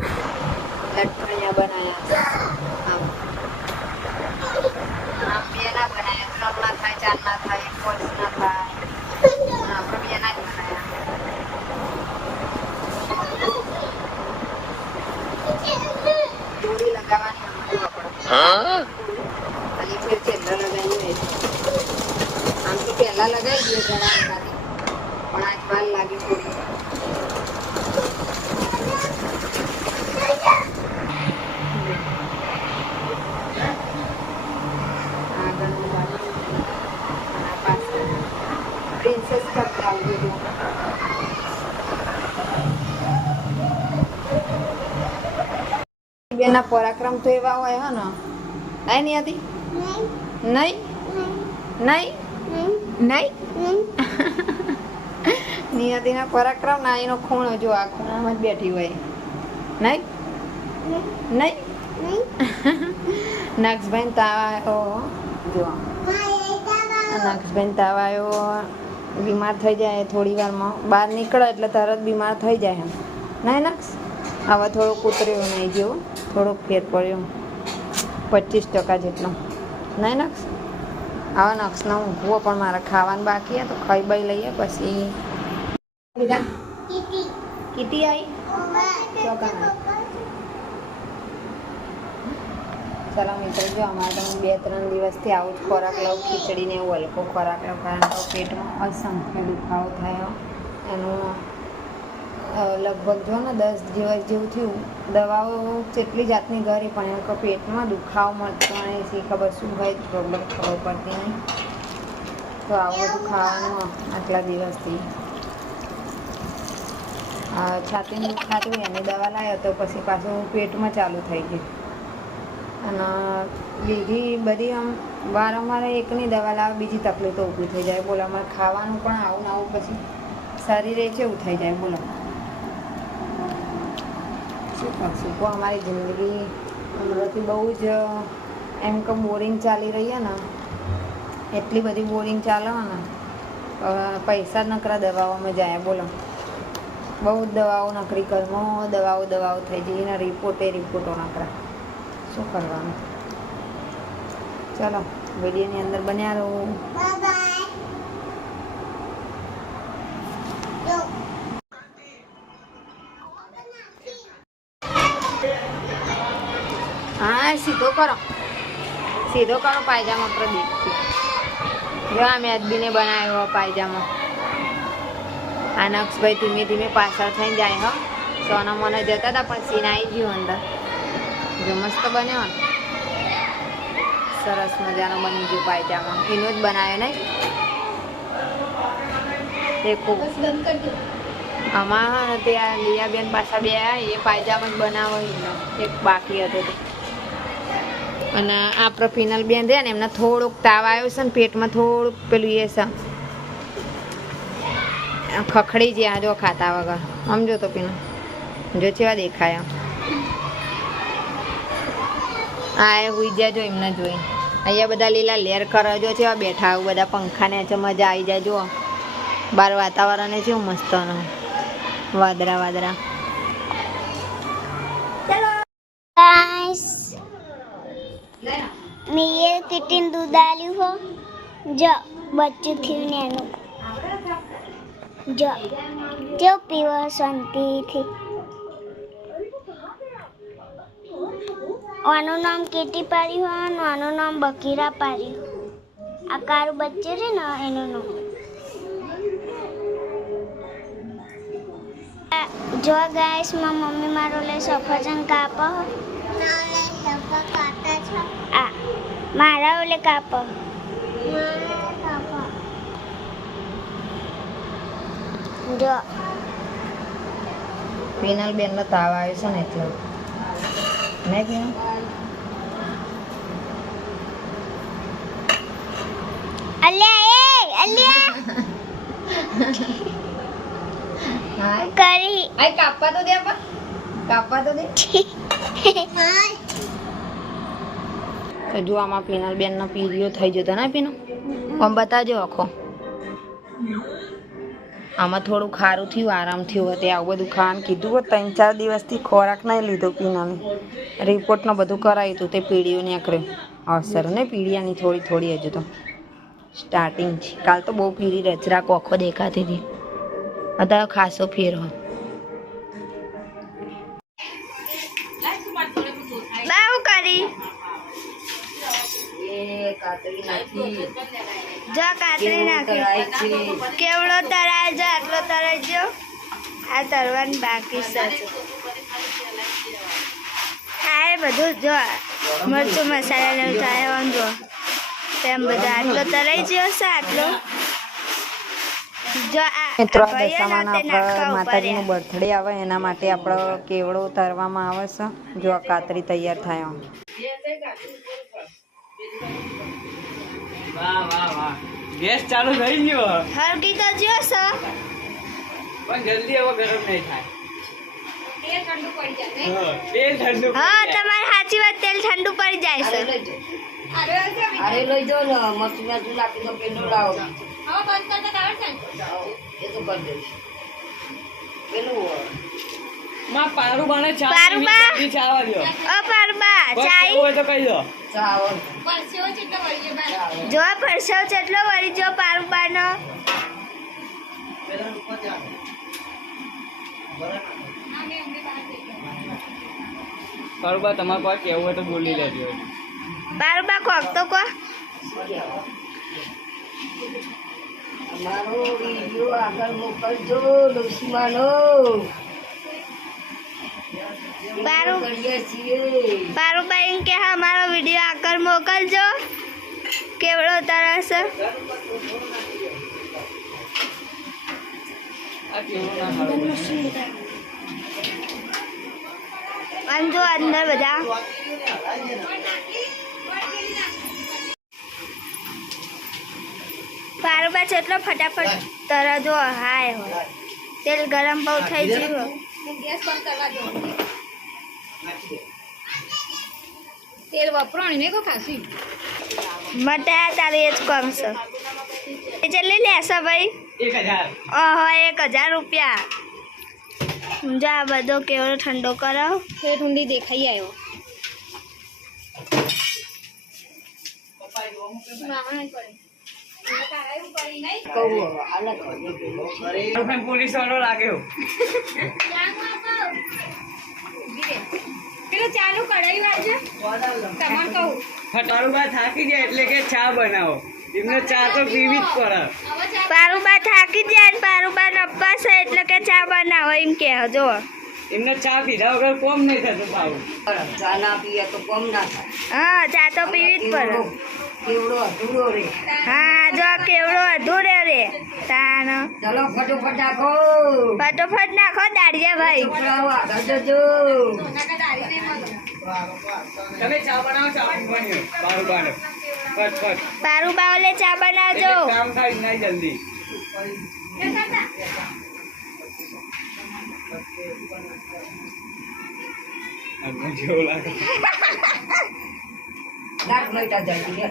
લટકણિયા બનાવ્યા આમ. આમ બે ના બનાયા. ત્રણ ના થાય ચાર ના થાય એક વર્ષ ના થાય. આપણે બે ના જ બનાવ્યા દોરી લગાવવાની ખાલી ફેર છેલ્લા લગાવીએ. આમ તો પહેલા લગાવી દઈએ ઘણા પણ આજ માલ લાગી થોડી આગળનું બાજુ અને આ પાછળ પ્રિન્સેસ કટ લાવજો જો બેના પરાક્રમ તો એવા હોય હે ને? આય નહીં? હતી નહીં? નહીં? નહીં. નિયતિના પરાક્રમ ના એનો ખૂણો જો આ ખૂણામાં જ બેઠી હોય. નહીં? નહીં. નક્ષભાઈ તાવાયો જો. નક્ષભાઈ તાવાયો બીમાર થઈ જાય થોડી વારમાં. બહાર નીકળે એટલે તરત બીમાર થઈ જાય એમ. નહીં નક્ષ હવે થોડો કૂતર્યો નહીં જેવો થોડોક ફેર પડ્યો. પચીસ ટકા જેટલો. નહીં નક્ષ આવા નક્ષનો ઊંઘવો પણ મારે ખાવાનું બાકી હે તો ખાઈ બાઈ લઈએ પછી. બીજા કીટી. આવી ચાલો મિત્રો જો અમારે તો હું બે ત્રણ દિવસથી આવું જ ખોરાક લઉં ખીચડીને એવું હલકો ખોરાક લઉં કારણ કે પેટમાં અસંખ્ય દુખાવો થયો એનું લગભગ જો ને દસ દિવસ જેવું થયું, દવાઓ કેટલી જાતની કરી પણ એમ કે પેટમાં દુખાવો મળતો અને એથી ખબર શું હોય પ્રોબ્લેમ ખબર પડતી નહીં. તો આવું બધું ખાવાનું આટલા દિવસથી. છાતીનું દુખાતું એની દવા લાવ્યો તો પછી પાછું પેટમાં ચાલુ થઈ ગયું. અને બીજી બધી આમ વારંવાર એકની દવા લાવે, બીજી તકલીફો ઊભી થઈ જાય. બોલો, અમારે ખાવાનું પણ આવું ને આવું પછી શરીરે કેવું થઈ જાય, બોલો. શું કરશું કહો અમારી જિંદગી હમણાંથી બહુ જ, એમ કે બોરિંગ ચાલી રહી ને, એટલી બધી બોરિંગ ચાલે ને પૈસા જ નકરા દવાઓમાં જાય, બોલો. બહુ દવાઓ નકરી ઘરમાં દવાઓ દવાઓ થઈ જઈ એના રિપોર્ટે રિપોર્ટો નકરા. શું કરવાનું? ચલો વિડીયોની અંદર બન્યા રહો. હા સીધો કરો. સીધો કરો પાયજામા પ્રદીપથી જો આ મેં અદબીને બનાવ્યો પાયજામા. આ નક્ષભાઈ ધીમે ધીમે પાછળ થઈને જાય હો. સોના મને જતા હતા પણ સીન આવી ગયું અંદર. જો મસ્ત બન્યો ને. સરસ મજાનો બની ગયો પાયજામો. એનો જ બનાવ્યો ને દેખો. આમાં હે તે આ લીયાબેન પાછા બે એ પાયજામા જ બનાવો એક બાકી હતો તે. અને આ ફિનલ બેન રહ્યા ને એમને થોડોક તાવ આવ્યો છે ને પેટમાં થોડુંક પેલું એ છે. ખખડી જ્યાં જો ખાતા વગર. સમજો તો પીનું જો ચેવા દેખાય. આ એ હુઈ જાજો જો એમને જોઈ. અહીંયા બધા લીલા લેર કરે જો છે બેઠા આવું બધા પંખાને છે, મજા આવી જાય જો બાર વાતાવરણ છે મસ્ત વાદરા વાદળા મેં એ કિટીન દૂધ આલ્યું હો. જો, બચ્ચું થયું ને એનું. જો જો પીવો શાંતિથી. આનું નામ કેટી પાડ્યું હોય અને આનું નામ બકીરા પાડ્યું. આ કારું બચ્ચું છે ને, એનું નામ. જો ગાઈસમાં મમ્મી મારો લે સફરજન કાપો આ મારા ઓલે કાપ જો બેન બેનનો તાવ આવ્યો છે ને એટલે મેં પીનું અલ્યા એ અલ્યા હા કરી કાપવા તો દે કાપવા તો દે તો જો આમાં પીનલ બેનનો પીરિયો થઈ જતો ને પીનો આમ બતાજો આખો. આમાં થોડું ખારું થયું, આરામ થયું હોય આવું બધું ખાવાનું કીધું હોત ત્રણ ચાર દિવસથી ખોરાક નહીં લીધો પીનાને રિપોર્ટનું બધું કરાવ્યું હતું તે પીડીઓ નીકળ્યું. અસર ને પીડિયાની થોડી થોડી હજુ તો. સ્ટાર્ટિંગ છે. કાલ તો બહુ પીળી રચરા કોખો દેખાતી હતી. અત્યારે ખાસો ફેર હોય. કાતરી નાખી. જો કાતરી નાખી કેવડો તરાય છે? આટલો તરાય ગયો આ તરવાની બાકી છે. હા એ બધું જો મરચું મસાલા ને થાય આમ જો. તેમ બધું આટલો તરાઈ ગયો છે આટલો? જો મિત્રો દશામાના આપણા માતાજીનું બર્થડે આવે એના માટે આપણો કેવડો તરવામાં આવે છે? જો આ કાતરી તૈયાર થાય. વાહ વાહ વાહ. ગેસ ચાલુ થઈ ગયો. હરકી તો જો છે. પણ જલ્દી હવે ગરમ નહીં થાય. તેલ ઠંડુ હા પડી જાય. તમારી સાચી વાત તેલ ઠંડુ પડી જાય છે. અરે લઈ જો ને મરચું તું નાખી તો પેલો લાવો એ તો કરી દઈશ. પેલું માં પારું બને ચા પારુબા ચાવા દો ઓ પારુબા ચાઈ હોય તો કહી દો. ચાવલ જો પરસેવો જેટલો વળી જો પારુબાનો નો પારુબા તમારે કોઈ કેવું હોય તો બોલી લેજો. પારુબા કોક તો કો. મારો વીડિયો આગળ મોકલજો ડોશીમાનો પારુ ભાઈ એમ કે હા મારો વીડિયો આગળ મોકલજો. કેવડો તરસ જો અંદર બધા. પારુબા જેટલો ફટાફટ તર હાય હોય તેલ ગરમ બહુ થઈ ગયું તેલ વપરાણી ને કો ખાસી. મટા તારે એ જ કોમ છે. એ જલ્દી લેશો ભાઈ? એક હજાર. ઓહો એક હજાર રૂપિયા. જા બધો કેવો ઠંડો કરાવ ફેર ઠંડી દેખાઈ આવ્યો પોલીસ વાળો લાગ્યો. પેલું ચાલુ કઢાઈ વાળજે તમને કહું. પારું થાકી જાય એટલે કે ચા બનાવો. એમને ચા તો પીવી જ પડે. પારુબા થાકી જાય ને પારુબા નપ્પાસ છે એટલે કે ચા બનાવો એમ કે જો. એમને ચા પીધા વગર કોમ નહીં થતું પાવું ચા ના પીએ તો કોમ ના થાય. હા ચા તો પીવી જ પડે. કેવડો અધૂરો રે. હા જો કેવડો અધૂરો રે. તાન. ચલો ફટોફટ નાખો. દાડિયા ભાઈ. આગળ જજો. તમે ચા બનાવો ચા બન્યો બારું બાને ફટ ફટ બારું બાવલે ચા બનાવજો. કામ થાય નહીં જલ્દી. જેવું લાગે. લઈટા જલ્દી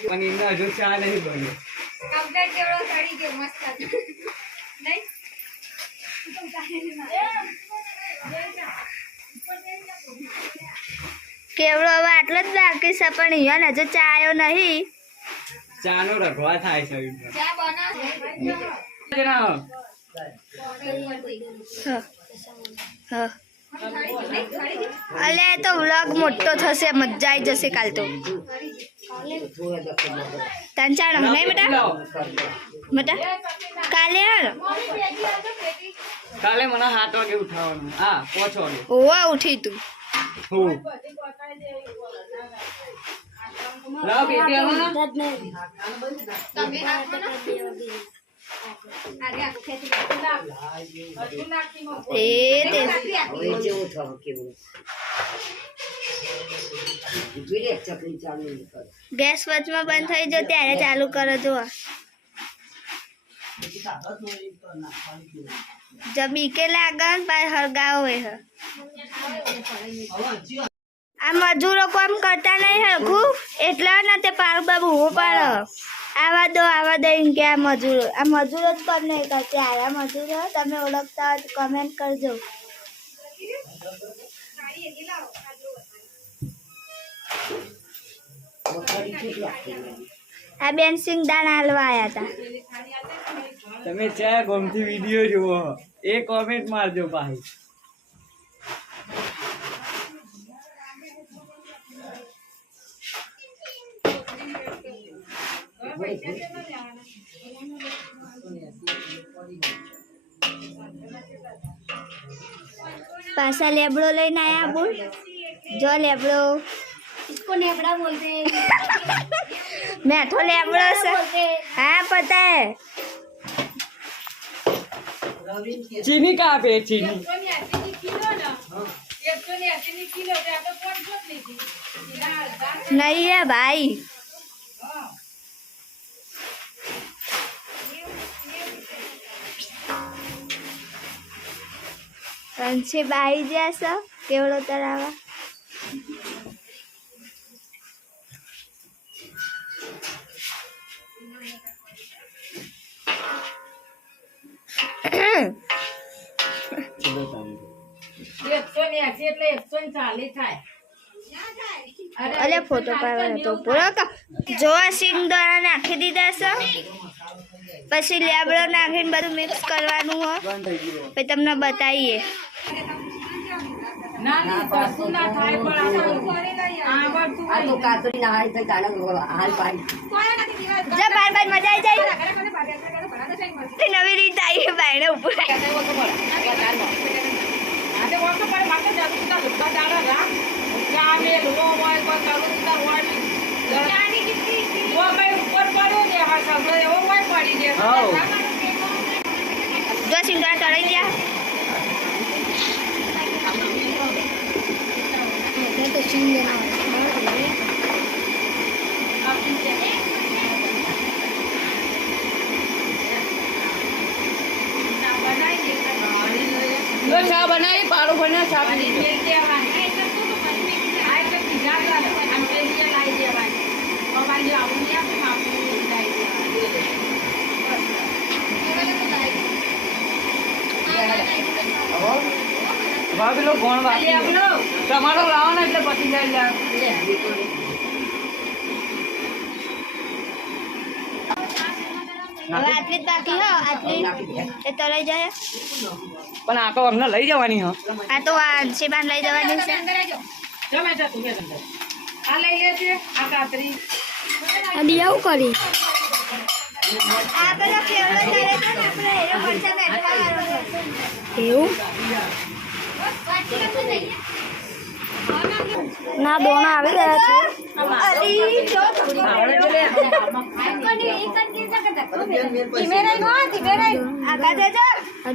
પણ એમને હજુ ચા નહીં બન્યો કમ્પ્લેટ જેવડો સડી ગયો મસ્ત કેવડો હવે આટલો જ બાકી છે પણ અહીંયા હજુ ચા આવ્યો નહીં. ચા નો રઘવા થાય છે ચા બનાવ જણાવો. હ હ અલે તો વ્લોગ મોટો થશે મજા આવી જશે કાલ તો. તન ચાણો નહીં બેટા. બેટા કાલે કાલે મને સાત વાગે ઉઠાવવાનું. હા પાંચ વાગે. ઓવા ઉઠી તું. એ તે. ગેસ વચમાં બંધ થઈ જો ત્યારે ચાલુ કરો જો બીકે લાગે લાગન હળગાવો હોય હ. આ મજૂરો કામ કરતા નહીં હરખું એટલે ને તે પાર બાબુ હું પાડો આવા દો આવા દો કે આ મજૂરો. આ મજૂરો જ કામ નહીં કરતા. આ મજૂરો તમે ઓળખતા હોય તો કમેન્ટ કરજો. આ બેન સિંગદાણા હાલવા આવ્યા હતા તમે ચાર ગમતી વીડિયો જુઓ એ કોમેન્ટ મારજો ભાઈ. પાછા લેબડો લઈને આયા બોલ. જો લેબડો. इसको नेबड़ा बोलते हैं મેઠો લેબડો છે હા પતા હે ચીની કા આપે ચીની નહીં હે ભાઈ પંછી બાઈ જશો કેવડો તરાવા અલે ફોટો પાડવાનો તો પૂરો કા જો આ સિંગ દાણા નાખી દીધા છે. પછી લેબડો નાખીને બધું મિક્સ કરવાનું હો પછી તમને બતાવીએ. તો તો મજા આવી જાય. તે નવી રીત આવી બાયણે ઉપર. જો દાણા ચડાઈ ગયા તો સિંગ દેના બનાવી પાડું બને ચા પી ભાભી લો ગોણ વાપી ટમાટો લાવો ને એટલે પછી જાય હવે આટલી જ બાકી હો આટલી. એ લઈ જાય પણ આ તો અમને લઈ જવાની હો. આ તો આ શેબાન લઈ જવાની છે. અડી આવું કરી. આ પેલો કેવડો તરે છે ને આપણે એનો ખર્ચા બેઠવા એવું? ના, દોણા આવી ગયા છે.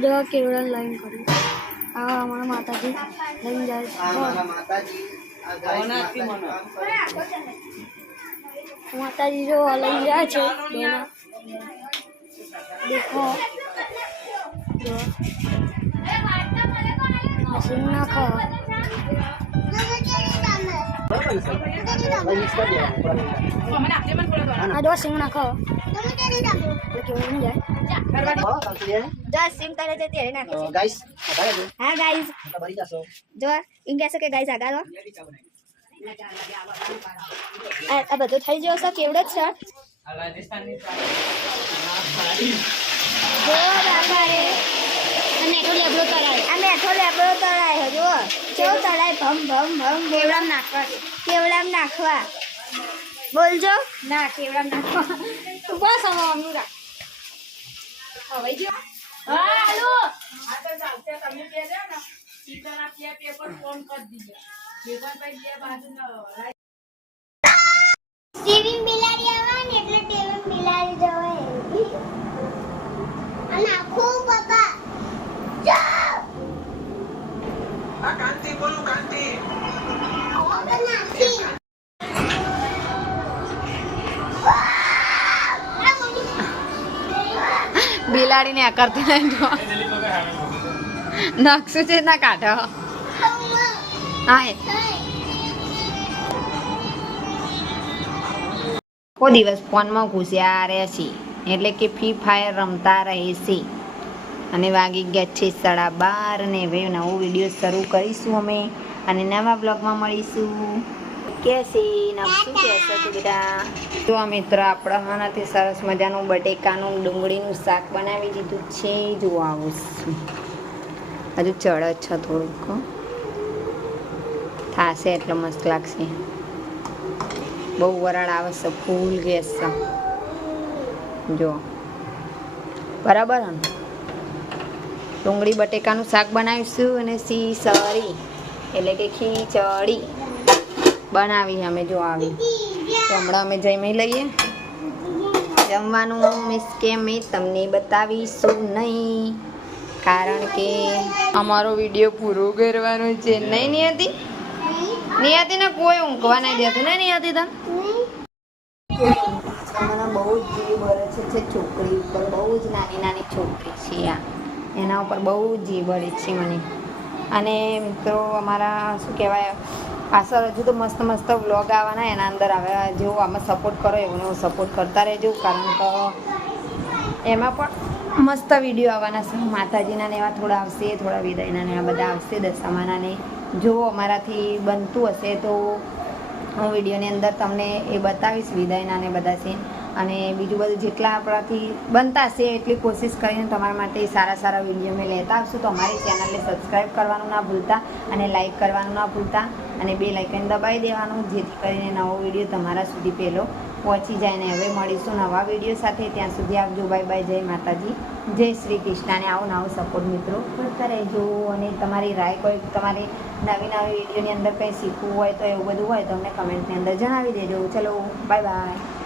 જો કેવડા લાઈન કરી. આ અમારા માતાજી લઈને જાય માતાજી જો લઈ જાય છે દેખો. જો. મશીન નાખો આ દો સિંગ ગાઈસ હા ભરી જો એમ કહેશે કે ગાઈઝ આગળ આ બધું થઈ ગયો છે કેવડો જ છે. રાજસ્થાનની જો બાપા રે આ મેઠો લેબડો તળાય. આ મેઠો લેબડો તળાય જો કેવો તળાય? ભમ ભમ ભમ કેવડામ નાખવા? કેવડામ નાખવા? બોલજો. ના કેવડા નાખવા? તું બસ હવે અમનું રાખ. હવે જો. હા હાલો. ટીવી બિલાડી આવે ને. એટલે ટીવી બિલાડી જવાય અને આખું બિલાડીને આ કરતી નકશું છે ના કાઢો. હા આખો દિવસ ફોનમાં ઘૂસ્યા રહેશે એટલે કે ફ્રી ફાયર રમતા રહેશે અને વાગી ગયા છે સાડા બાર અને હવે નવો વીડિયો શરૂ કરીશું અમે અને નવા બ્લોગમાં મળીશું. કેસે શું કહેશો તું બેટા જો મિત્ર આપણા હાનાથી સરસ મજાનું બટેકાનું, ડુંગળીનું શાક બનાવી દીધું છે. જો આવું. હજુ ચડે છે થોડુંક થાશે એટલો મસ્ત લાગશે. બહુ વરાળ આવે છે, ફૂલ ગેસ છે. જો. બરાબર ને? ડુંગળી બટેકાનું શાક બનાવીશું અને સી સરી એટલે કે ખીચડી બનાવી અમે જો આવી. તો હમણાં અમે જમી લઈએ. જમવાનું મીન્સ કે અમે તમને બતાવીશું નહીં. કારણ કે અમારો વીડિયો પૂરો કરવાનો છે. નહીં નહીં હતી નહીં હતી ને કોઈ ઊંઘવા નહીં દેતું. ને નહીં હતી તને? મને બહુ જ જીવ ભરે છે છોકરી ઉપર બહુ જ નાની નાની છોકરી છે આ. એના ઉપર બહુ જ જીવ બળે છે મને. અને મિત્રો અમારા, શું કહેવાય, પાછળ હજુ તો મસ્ત મસ્ત વ્લોગ આવવાના એના અંદર હવે જેવું આમાં સપોર્ટ કરો એવું સપોર્ટ કરતા રહેજો, કારણ કે એમાં પણ મસ્ત વીડિયો આવવાના છે. માતાજીના ને એવા થોડા આવશે, થોડા વિદાયના ને એવા બધા આવશે દશામાના ને. જો અમારાથી બનતું હશે તો હું વિડીયોની અંદર તમને એ બતાવીશ, વિદાયના ને બધા છે અને બીજું બધું જેટલા આપણાથી બનતા હશે એટલી કોશિશ કરીને તમારા માટે સારા સારા વીડિયો મેં લેતા આવશું. તો અમારી ચેનલને સબસ્ક્રાઈબ કરવાનું ના ભૂલતા અને લાઈક કરવાનું ના ભૂલતા અને બે લાઇકન દબાવી દેવાનું, જેથી કરીને નવો વીડિયો તમારા સુધી પહેલો પહોંચી જાય ને હવે મળીશું નવા વીડિયો સાથે. ત્યાં સુધી આવજો. Bye bye. જય માતાજી. જય શ્રી કૃષ્ણને આવો નવો સપોર્ટ મિત્રો કરતા રહેજો. અને તમારી રાય કોઈ તમારી નવી નવી વિડીયોની અંદર કંઈ શીખવું હોય તો એવું બધું હોય તો અમને કમેન્ટની અંદર જણાવી દેજો. ચલો, બાય બાય.